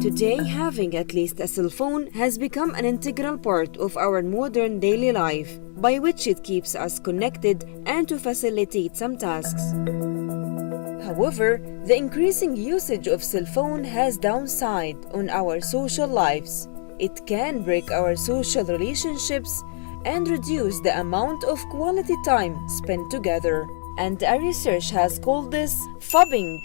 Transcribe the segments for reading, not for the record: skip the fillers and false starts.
Today, having at least a cell phone has become an integral part of our modern daily life, by which it keeps us connected and to facilitate some tasks. However, the increasing usage of cell phone has downside on our social lives. It can break our social relationships and reduce the amount of quality time spent together. And a research has called this phobbing.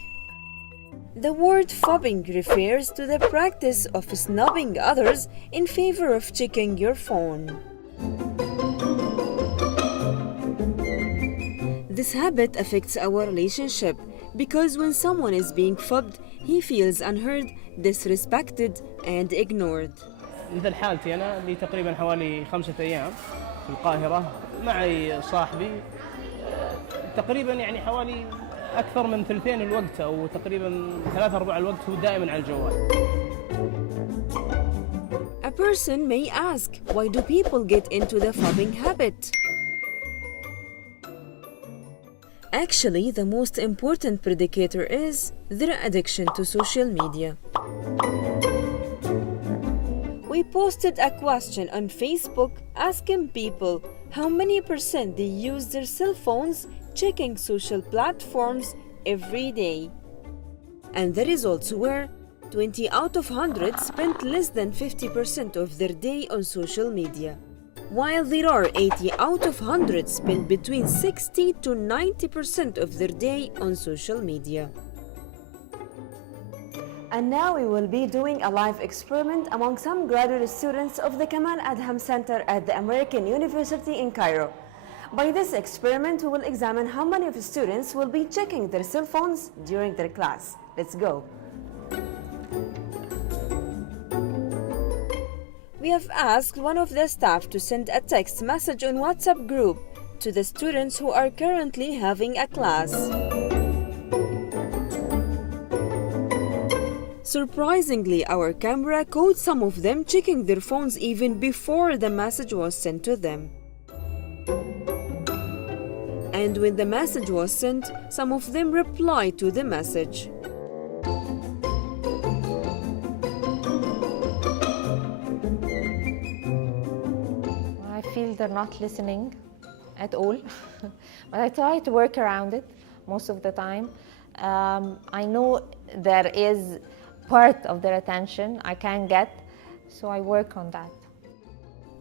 The word phobbing refers to the practice of snubbing others in favor of checking your phone. This habit affects our relationship because when someone is being phobbed, he feels unheard, disrespected, and ignored. مثل حالتي أنا لي تقريبا حوالي 5 أيام في القاهرة معي صاحبي تقريبا يعني حوالي أكثر من ثلثين الوقت أو تقريبا 3/4 الوقت هو دائما على الجوال. A person may ask, why do people get into the phobbing habit? Actually, the most important predictor is their addiction to social media. We posted a question on Facebook asking people how many % they use their cell phones checking social platforms every day. And the results were 20 out of 100 spent less than 50% of their day on social media, while there are 80 out of 100 spend between 60 to 90% of their day on social media. And now we will be doing a live experiment among some graduate students of the Kamal Adham Center at the American University in Cairo. By this experiment, we will examine how many of the students will be checking their cell phones during their class. Let's go. We have asked one of the staff to send a text message on WhatsApp group to the students who are currently having a class. Surprisingly, our camera caught some of them checking their phones even before the message was sent to them. And when the message was sent, some of them replied to the message. I feel they're not listening at all, but I try to work around it most of the time. I know there is part of their attention I can get, so I work on that.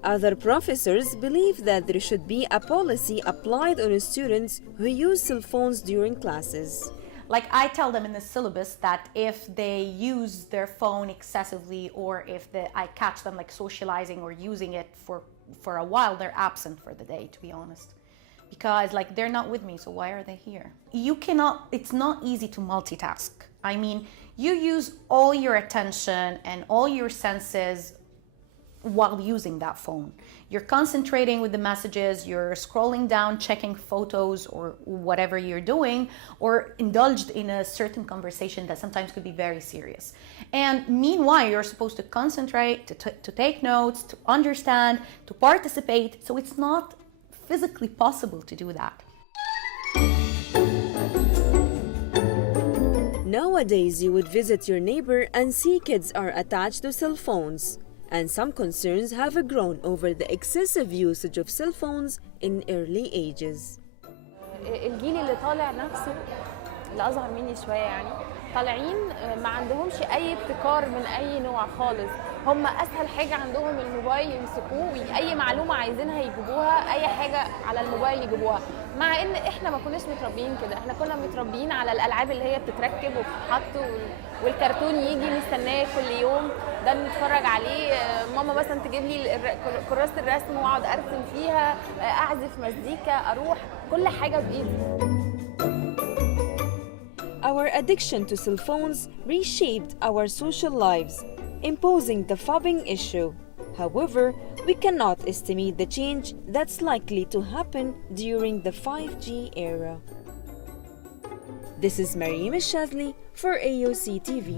Other professors believe that there should be a policy applied on students who use cell phones during classes. Like I tell them in the syllabus that if they use their phone excessively or if I catch them like socializing or using it for a while, they're absent for the day, to be honest. Because like they're not with me, so why are they here? It's not easy to multitask. I mean, you use all your attention and all your senses while using that phone. You're concentrating with the messages, you're scrolling down, checking photos or whatever you're doing, or indulged in a certain conversation that sometimes could be very serious. And meanwhile, you're supposed to concentrate, to take notes, to understand, to participate, so it's not physically possible to do that. Nowadays, you would visit your neighbor and see kids are attached to cell phones. And some concerns have grown over the excessive usage of cell phones in early ages. الجيل اللي طالع نفسه اللي أصغر مني شوية يعني طالعين ما عندهمش أي ابتكار من أي نوع خالص. هم أسهل حاجة عندهم الموبايل يمسكوه، أي معلومة عايزينها يجيبوها، أي حاجة على الموبايل يجيبوها. مع إن إحنا ما كناش متربيين كده، إحنا كنا متربيين على الألعاب اللي هي بتتركب وبتتحط والكرتون يجي نستناه كل يوم ده نتفرج عليه. ماما مثلا تجيب لي كراسة الرسم واقعد أرسم فيها، أعزف مزيكا، أروح كل حاجة بإيدي. Our addiction to cell phones reshaped our social lives, imposing the phobbing issue. However, we cannot estimate the change that's likely to happen during the 5G era. This is Maryam Shazli for AUCTV.